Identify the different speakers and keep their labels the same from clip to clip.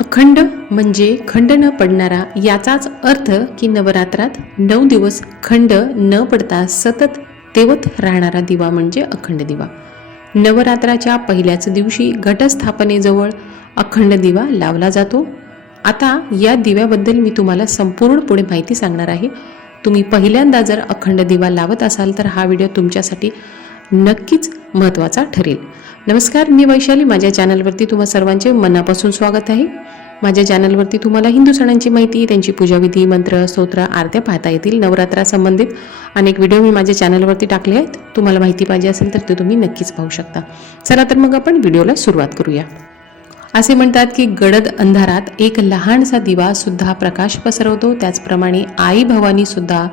Speaker 1: अखंड म्हणजे खंड न पडणारा याचाच अर्थ की नवरात्रात नऊ दिवस खंड न पडता सतत तेवत राहणारा दिवा म्हणजे अखंड दिवा. नवरात्राच्या पहिल्याच दिवशी घटस्थापनेजवळ अखंड दिवा लावला जातो. आता या दिव्याबद्दल मी तुम्हाला संपूर्ण पुढे माहिती सांगणार आहे. तुम्ही पहिल्यांदा जर अखंड दिवा लावत असाल तर हा व्हिडिओ तुमच्यासाठी नक्कीच महत्त्वाचा ठरेल. नमस्कार मी वैशाली. माझ्या चॅनलवरती तुम्हा सर्वांचे मनापासून स्वागत आहे. माझ्या चॅनलवरती तुम्हाला हिंदू सणांची माहिती त्यांची पूजाविधी मंत्र स्तोत्र आरत्या पाहता येतील. नवरात्रासंबंधित अनेक व्हिडिओ मी माझ्या चॅनलवरती टाकले आहेत. तुम्हाला माहिती पाहिजे असेल तर ते तुम्ही नक्कीच पाहू शकता. चला तर मग आपण व्हिडिओला सुरुवात करूया. असे म्हणतात की गडद अंधारात एक लहानसा दिवा सुद्धा प्रकाश पसरवतो. त्याचप्रमाणे आई भवानीसुद्धा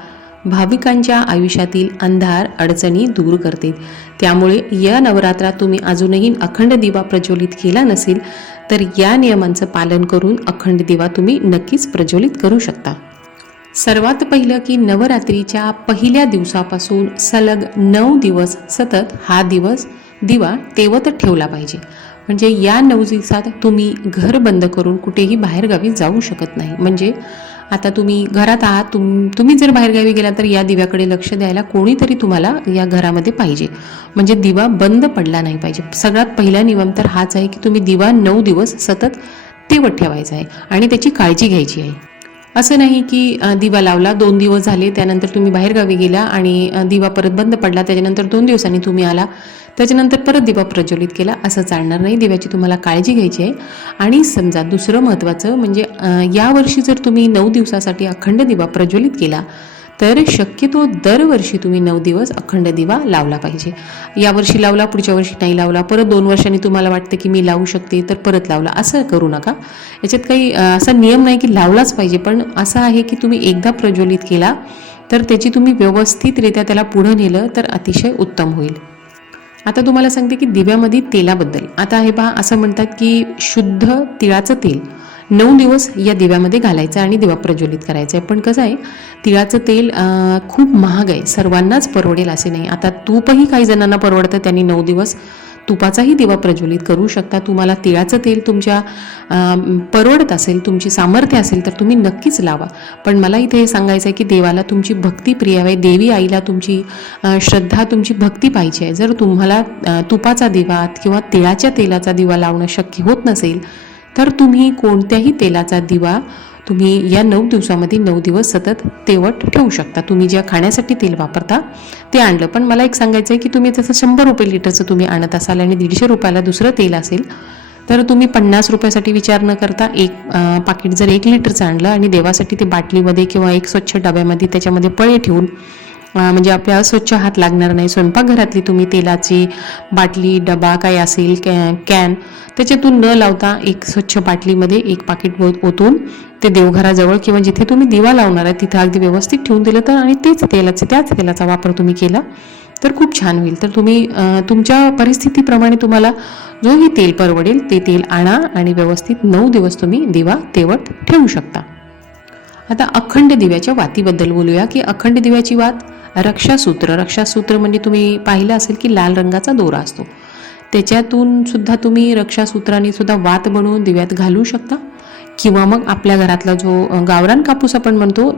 Speaker 1: भाविकांच्या आयुष्यातील अंधार अडचणी दूर करते. त्यामुळे या नवरात्रात तुम्ही अजूनही अखंड दिवा प्रज्वलित केला नसेल तर या नियमांचं पालन करून अखंड दिवा तुम्ही नक्कीच प्रज्वलित करू शकता. सर्वात पहिलं की नवरात्रीच्या पहिल्या दिवसापासून सलग नऊ दिवस सतत हा दिवस दिवा तेवत ठेवला पाहिजे. म्हणजे या नऊ दिवसात तुम्ही घर बंद करून कुठेही बाहेरगावी जाऊ शकत नाही. म्हणजे आता तुम्ही घरात आहात तुम तुम्ही जर बाहेरगावी गेला तर या दिव्याकडे लक्ष द्यायला कोणीतरी तुम्हाला या घरामध्ये पाहिजे. म्हणजे दिवा बंद पडला नाही पाहिजे. सगळ्यात पहिला नियम तर हाच आहे की तुम्ही दिवा नऊ दिवस सतत तेवत ठेवायचा आहे आणि त्याची काळजी घ्यायची आहे. असं नाही की दिवा लावला दोन दिवस झाले त्यानंतर तुम्ही बाहेरगावी गेला आणि दिवा परत बंद पडला त्याच्यानंतर दोन दिवसांनी तुम्ही आला त्याच्यानंतर परत दिवा प्रज्वलित केला असं चालणार नाही. दिव्याची तुम्हाला काळजी घ्यायची आहे. आणि समजा दुसरं महत्त्वाचं म्हणजे यावर्षी जर तुम्ही नऊ दिवसासाठी अखंड दिवा प्रज्वलित केला तर शक्यतो दरवर्षी तुम्ही नऊ दिवस अखंड दिवा लावला पाहिजे. यावर्षी लावला पुढच्या वर्षी नाही लावला परत दोन वर्षांनी तुम्हाला वाटतं की मी लावू शकते तर परत लावला. असं करू नका. याच्यात काही असा नियम नाही की लावलाच पाहिजे पण असं आहे की तुम्ही एकदा प्रज्वलित केला तर त्याची तुम्ही व्यवस्थितरित्या त्याला पुढं नेलं तर अतिशय उत्तम होईल. आता तुम्हाला सांगते की दिव्यामध्ये तेलाबद्दल. आता हे पहा असं म्हणतात की शुद्ध तिळाचं तेल. नऊ दिवस या दिव्यामध्ये घालायचं आणि दिवा प्रज्वलित करायचं आहे. पण कसं आहे तिळाचं तेल खूप महाग आहे. सर्वांनाच परवडेल असे नाही. आता तूपही काही जणांना परवडतं त्यांनी नऊ दिवस तुपाचाही दिवा प्रज्वलित करू शकता. तुम्हाला तिळाचं तेल तुमच्या परवडत असेल तुमची सामर्थ्य असेल तर तुम्ही नक्कीच लावा. पण मला इथे हे सांगायचं आहे की देवाला तुमची भक्ती प्रिय आहे देवी आईला तुमची श्रद्धा तुमची भक्ती पाहिजे आहे. जर तुम्हाला तुपाचा दिवा किंवा तिळाच्या तेलाचा दिवा लावणं शक्य होत नसेल तर तुम्ही कोणत्याही तेलाचा दिवा तुम्ही या नऊ दिवसामध्ये नऊ दिवस सतत तेवट ठेवू शकता. तुम्ही ज्या खाण्यासाठी तेल वापरता ते आणलं. पण मला एक सांगायचं आहे की तुम्ही जसं शंभर रुपये लिटरचं तुम्ही आणत असाल आणि दीडशे रुपयाला दुसरं तेल असेल तर तुम्ही पन्नास रुपयासाठी विचार न करता एक पाकिट जर एक लिटरचं आणलं आणि देवासाठी ते बाटलीमध्ये किंवा एक स्वच्छ डब्यामध्ये त्याच्यामध्ये पळे ठेवून म्हणजे आपल्याला स्वच्छ हात लागणार नाही. स्वयंपाकघरातली तुम्ही तेलाची बाटली डबा काय असेल कॅ कॅन त्याच्यातून न लावता एक स्वच्छ बाटलीमध्ये एक पाकिट ओतून ते देवघराजवळ किंवा जिथे तुम्ही दिवा लावणार आहे तिथं अगदी व्यवस्थित ठेवून दिलं तर आणि तेच तेलाचे त्याच तेलाचा वापर तुम्ही केला तर खूप छान होईल. तर तुम्ही तुमच्या परिस्थितीप्रमाणे तुम्हाला जोही तेल परवडेल ते तेल आणा आणि व्यवस्थित नऊ दिवस तुम्ही दिवा तेवट ठेवू शकता. आता अखंड दिव्याच्या वातीबद्दल बोलूया की अखंड दिव्याची वात रक्षासूत्र. रक्षासूत्र म्हणजे तुम्ही पाहिलं असेल की लाल रंगाचा दोरा असतो. त्याच्यातून सुद्धा तुम्ही रक्षासूत्राने सुद्धा वात बनवून दिव्यात घालू शकता. किंवा मग आपल्या घरातला जो गावरान कापूस आपण म्हणतो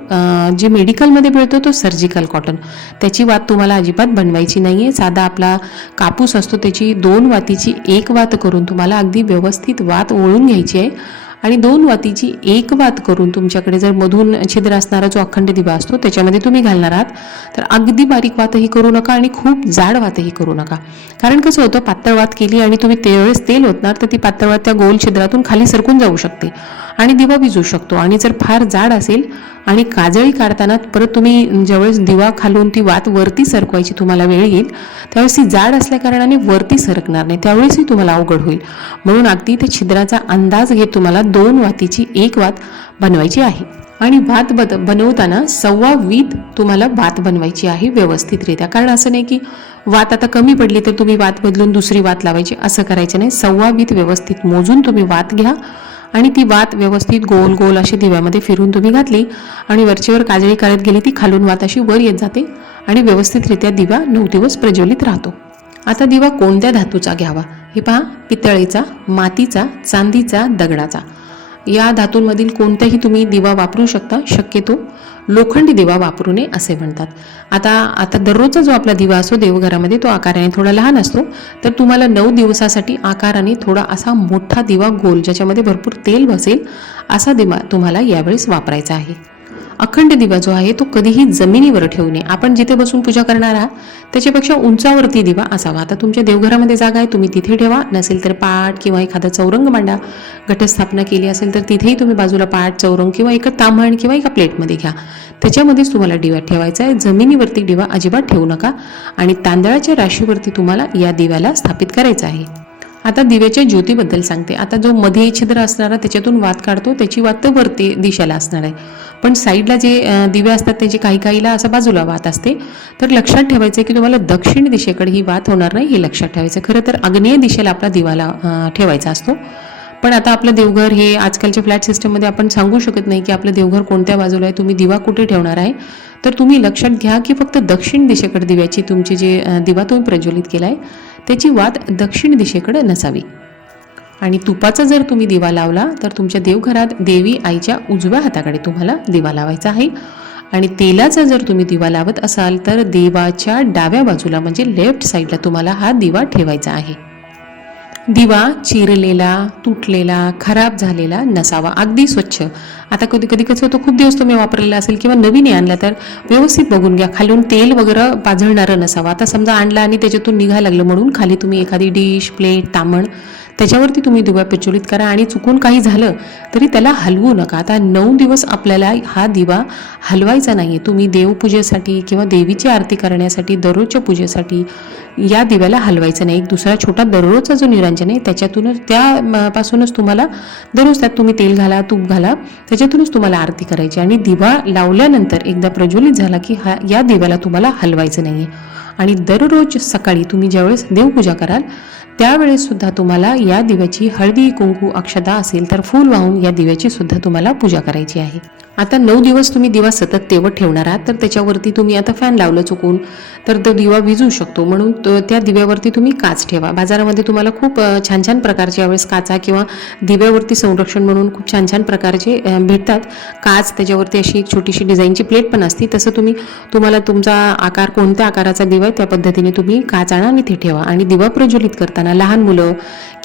Speaker 1: जे मेडिकलमध्ये मिळतो तो सर्जिकल कॉटन. त्याची वात तुम्हाला अजिबात बनवायची नाही आहे साधा आपला कापूस असतो त्याची दोन वातीची एक वात करून तुम्हाला अगदी व्यवस्थित वात ओळून घ्यायची आहे. आणि दोन वातीची एक वात करून तुमच्याकडे जर मधून छिद्र असणारा जो अखंड दिवा असतो त्याच्यामध्ये तुम्ही घालणार आहात तर अगदी बारीक वातही करू नका आणि खूप जाड वातही करू नका. कारण कसं होतं पातळ वात केली आणि तुम्ही त्यावेळेस तेल होतणार तर ती पातळ वात त्या गोल छिद्रातून खाली सरकून जाऊ शकते. आणि दिवा विजू शकतो. आणि जर फार जाड असेल आणि काजळी काढताना परत तुम्ही ज्यावेळेस दिवा खालून ती वात वरती सरकवायची तुम्हाला वेळ येईल त्यावेळेस ती जाड असल्या कारणाने वरती सरकणार नाही. त्यावेळेसही तुम्हाला अवघड होईल. म्हणून अगदी त्या छिद्राचा अंदाज घेत तुम्हाला दोन वातीची एक वात बनवायची आहे. आणि भात बद बनवताना सव्वा वीत तुम्हाला भात बनवायची आहे व्यवस्थितरित्या. कारण असं नाही की वात आता कमी पडली तर तुम्ही वात बदलून दुसरी वात लावायची. असं करायचं नाही. सव्वा वीत व्यवस्थित मोजून तुम्ही वात घ्या. आणि ती वात व्यवस्थित गोल गोल अशी दिव्यामध्ये फिरून तुम्ही घातली आणि वरचीवर काजळी करत गेली ती खालून वात अशी वर येत जाते आणि व्यवस्थितरित्या दिवा नऊ दिवस प्रज्वलित राहतो. आता दिवा कोणत्या धातूचा घ्यावा? हे पहा पितळेचा मातीचा चांदीचा दगडाचा. या धातूंमधील कोणताही तुम्ही दिवा वापरू शकता शक्यतो लोखंडी दिवा वापरू नये असे म्हणतात. आता आता दररोजचा जो आपला दिवा असतो देवघरामध्ये तो आकाराने थोडा लहान असतो तर तुम्हाला नऊ दिवसासाठी आकाराने थोडा असा मोठा दिवा गोल ज्याच्यामध्ये भरपूर तेल बसेल असा दिवा तुम्हाला यावेळेस वापरायचा आहे. अखंड दिवा जो आहे तो कधीही जमिनीवर ठेवू नये. आपण जिथे बसून पूजा करणार आहात त्याच्यापेक्षा उंचावरती दिवा असावा. आता तुमच्या देवघरामध्ये जागा आहे तुम्ही तिथे ठेवा. नसेल तर पाट किंवा एखादा चौरंग मांडा घटस्थापना केली असेल तर तिथेही तुम्ही बाजूला पाट चौरंग किंवा एका तांबण किंवा एका प्लेटमध्ये घ्या. त्याच्यामध्येच तुम्हाला दिवा ठेवायचा आहे. जमिनीवरती दिवा अजिबात ठेवू नका आणि तांदळाच्या राशीवरती तुम्हाला या दिव्याला स्थापित करायचं आहे. आता दिव्याच्या ज्योतीबद्दल सांगते. आता जो मध्ये छिद्र असणारा त्याच्यातून वात काढतो त्याची वात तर वरती दिशेला असणार आहे. पण साईडला जे दिवे असतात त्याची काही काहीला असं बाजूला वात असते तर लक्षात ठेवायचं आहे की तुम्हाला दक्षिण दिशेकडे ही वात होणार नाही हे लक्षात ठेवायचं खरं तर आग्नेय दिशेला आपला दिवाला ठेवायचा असतो. पण आता आपलं देवघर हे आजकालच्या फ्लॅट सिस्टममध्ये आपण सांगू शकत नाही की आपलं देवघर कोणत्या बाजूला आहे तुम्ही दिवा कुठे ठेवणार आहे. तर तुम्ही लक्षात घ्या की फक्त दक्षिण दिशेकडे दिव्याची तुमची जे दिवा तुम्ही प्रज्वलित केला आहे त्याची वात दक्षिण दिशेकडे नसावी. आणि तुपाचा जर तुम्ही दिवा लावला तर तुमच्या देवघरात देवी आईच्या उजव्या हाताकडे तुम्हाला दिवा लावायचा आहे. आणि तेलाचा जर तुम्ही दिवा लावत असाल तर देवाच्या डाव्या बाजूला म्हणजे लेफ्ट साईडला तुम्हाला हा दिवा ठेवायचा आहे. दिवा चिरलेला तुटलेला खराब झालेला नसावा. अगदी स्वच्छ. आता कधी कधी कसं होतं खूप दिवस तुम्ही वापरलेला असेल किंवा नवीन आणला तर व्यवस्थित बघून घ्या. खालून तेल वगैरे पाझळणारं नसावं. आता समजा आणला आणि त्याच्यातून निघायला लागलं म्हणून खाली तुम्ही एखादी डिश प्लेट तामण त्याच्यावरती तुम्ही दिवा प्रज्वलित करा आणि चुकून काही झालं तरी त्याला हलवू नका. आता नऊ दिवस आपल्याला हा दिवा हलवायचा नाही आहे तुम्ही देवपूजेसाठी किंवा देवीची आरती करण्यासाठी दररोजच्या पूजेसाठी या दिव्याला हलवायचं नाही. एक दुसरा छोटा दररोजचा जो निरंजन आहे त्याच्यातूनच त्यापासूनच तुम्हाला दररोज त्यात तुम्ही तेल घाला तूप घाला त्याच्यातूनच तुम्हाला आरती करायची. आणि दिवा लावल्यानंतर एकदा प्रज्वलित झाला की हा या दिव्याला तुम्हाला हलवायचं नाही आहे आणि दररोज सकाळी तुम्ही ज्यावेळेस देवपूजा कराल त्यावेळेस सुद्धा तुम्हाला या दिव्याची हळदी कुंकू अक्षता असेल तर फूल वाहून या दिव्याची सुद्धा तुम्हाला पूजा करायची आहे. आता नऊ दिवस तुम्ही दिवा सतत तेवत ठेवणार आहात तर त्याच्यावरती तुम्ही आता फॅन लावलं चुकून तर तो दिवा विजू शकतो. म्हणून तो- त्या दिव्यावरती तुम्ही काच ठेवा. बाजारामध्ये तुम्हाला खूप छान छान प्रकारचे यावेळेस काचा किंवा दिव्यावरती संरक्षण म्हणून खूप छान छान प्रकारचे भेटतात. काच त्याच्यावरती अशी एक छोटीशी डिझाईनची प्लेट पण असते. तसं तुम्ही तुम्हाला तुमचा आकार कोणत्या आकाराचा दिवा आहे त्या पद्धतीने तुम्ही काच आणा आणि ते ठेवा. आणि दिवा प्रज्वलित करताना लहान मुलं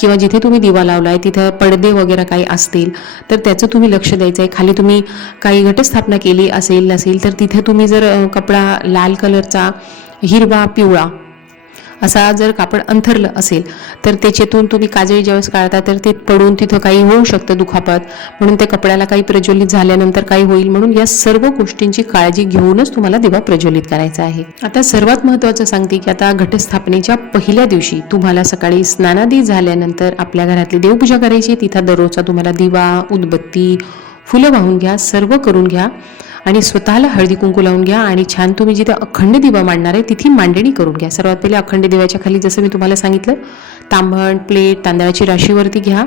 Speaker 1: किंवा जिथे तुम्ही दिवा लावला आहे तिथं पडदे वगैरे काही असतील तर त्याचं तुम्ही लक्ष द्यायचं आहे खाली तुम्ही काही घटस्थापना केली असेल नसेल तर तिथे तुम्ही जर कपडा लाल कलरचा हिरवा पिवळा असा जर कापड अंथरलं असेल तर त्याच्यातून तुम्ही काजळी ज्यावेळेस काढता तर ते पडून तिथं काही होऊ शकतं दुखापत. म्हणून त्या कपड्याला काही प्रज्वलित झाल्यानंतर काही होईल म्हणून या सर्व गोष्टींची काळजी घेऊनच तुम्हाला दिवा प्रज्वलित करायचा आहे. आता सर्वात महत्त्वाचं सांगते की आता घटस्थापनेच्या पहिल्या दिवशी तुम्हाला सकाळी स्नानादी झाल्यानंतर आपल्या घरातली देवपूजा करायची तिथं दररोजचा तुम्हाला दिवा उदबत्ती फुलं वाहून घ्या सर्व करून घ्या आणि स्वतःला हळदी कुंकू लावून घ्या आणि छान तुम्ही जिथे अखंड दिवा मांडणार आहे तिथे मांडणी करून घ्या. सर्वात पहिले अखंड दिव्याच्या खाली जसं मी तुम्हाला सांगितलं तांबण प्लेट तांदळाची राशीवरती घ्या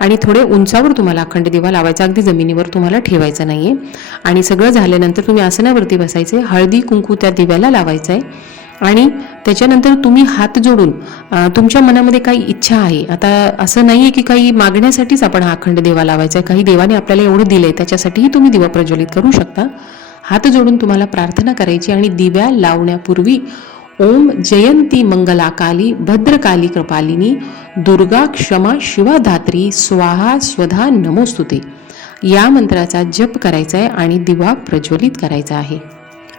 Speaker 1: आणि थोडे उंचावर तुम्हाला अखंड दिवा लावायचा अगदी जमिनीवर तुम्हाला ठेवायचा नाही आहे आणि सगळं झाल्यानंतर तुम्ही आसनावरती बसायचे हळदी कुंकू त्या दिव्याला लावायचं आहे आणि त्याच्यानंतर तुम्ही हात जोडून तुमच्या मनामध्ये काही इच्छा आहे. आता असं नाही आहे की काही मागण्यासाठीच आपण हा अखंड देवा लावायचा आहे. काही देवाने आपल्याला एवढं दिलं आहे त्याच्यासाठीही तुम्ही दिवा प्रज्वलित करू शकता. हात जोडून तुम्हाला प्रार्थना करायची आणि दिव्या लावण्यापूर्वी ओम जयंती मंगलाकाली भद्रकाली कृपालिनी दुर्गा क्षमा शिवाधात्री स्वाहा स्वधा नमोस्तुते. या मंत्राचा जप करायचा आहे आणि दिवा प्रज्वलित करायचा आहे.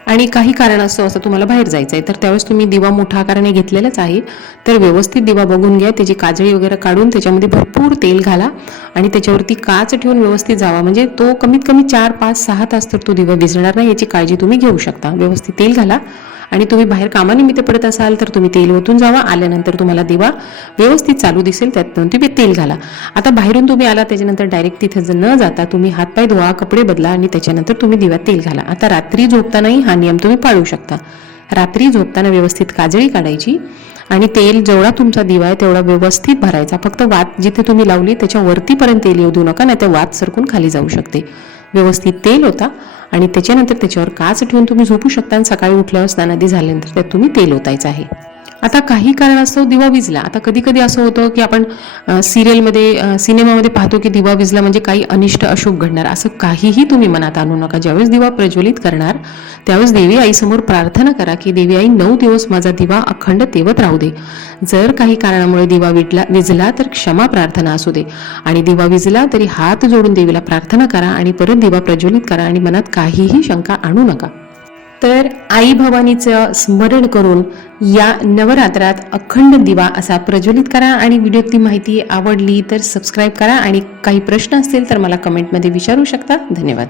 Speaker 1: आणि काही कारणास्तव असं तुम्हाला बाहेर जायचं आहे तर त्यावेळेस तुम्ही दिवा मोठ्या आकाराने घेतलेलाच आहे. तर व्यवस्थित दिवा बघून घ्या. त्याची काजळी वगैरे काढून त्याच्यामध्ये भरपूर तेल घाला आणि त्याच्यावरती काच ठेवून व्यवस्थित जावा. म्हणजे तो कमीत कमी चार पाच सहा तास तर तो दिवा भिजणार नाही. याची काळजी तुम्ही घेऊ शकता. व्यवस्थित तेल घाला. आणि तुम्ही बाहेर कामानिमित्त पडत असाल तर तुम्ही तेल ओतून जावा. आल्यानंतर तुम्हाला दिवा व्यवस्थित चालू दिसेल त्यातून तुम्ही तेल घाला. आता बाहेरून तुम्ही आला त्याच्यानंतर डायरेक्ट तिथे न जाता तुम्ही हातपाय धुवा कपडे बदला आणि त्याच्यानंतर तुम्ही दिव्यात तेल घाला. आता रात्री झोपतानाही हा नियम तुम्ही पाळू शकता. रात्री झोपताना व्यवस्थित काजळी काढायची आणि तेल जेवढा तुमचा दिवा आहे तेवढा व्यवस्थित भरायचा. फक्त वात जिथे तुम्ही लावली त्याच्या वरतीपर्यंत तेल येऊ देऊ नका नाही त्या वात सरकून खाली जाऊ शकते. व्यवस्थित तेल होता आणि त्याच्यानंतर त्याच्यावर काच ठेवून तुम्ही झोपू शकता आणि सकाळी उठल्यावर स्नानादी झाल्यानंतर त्यात तुम्ही तेल ओतायचं आहे. आता काही कारणास्तव दिवा विजला. आता कधी कधी असं होतं की आपण सिरियलमध्ये सिनेमामध्ये पाहतो की दिवा विजला म्हणजे काही अनिष्ट अशुभ घडणार. असं काहीही तुम्ही मनात आणू नका. ज्यावेळेस दिवा प्रज्वलित करणार त्यावेळेस देवी आईसमोर प्रार्थना करा की देवी आई नऊ दिवस माझा दिवा अखंड तेवत राहू दे. जर काही कारणामुळे दिवा विटला विजला तर क्षमा प्रार्थना असू दे. आणि दिवा विजला तरी हात जोडून देवीला प्रार्थना करा आणि परत दिवा प्रज्वलित करा आणि मनात काहीही शंका आणू नका. तर आई भवानीचं स्मरण करून या नवरात्रात अखंड दिवा असा प्रज्वलित करा आणि व्हिडिओतली माहिती आवडली तर सबस्क्राईब करा. आणि काही प्रश्न असतील तर मला कमेंटमध्ये विचारू शकता. धन्यवाद.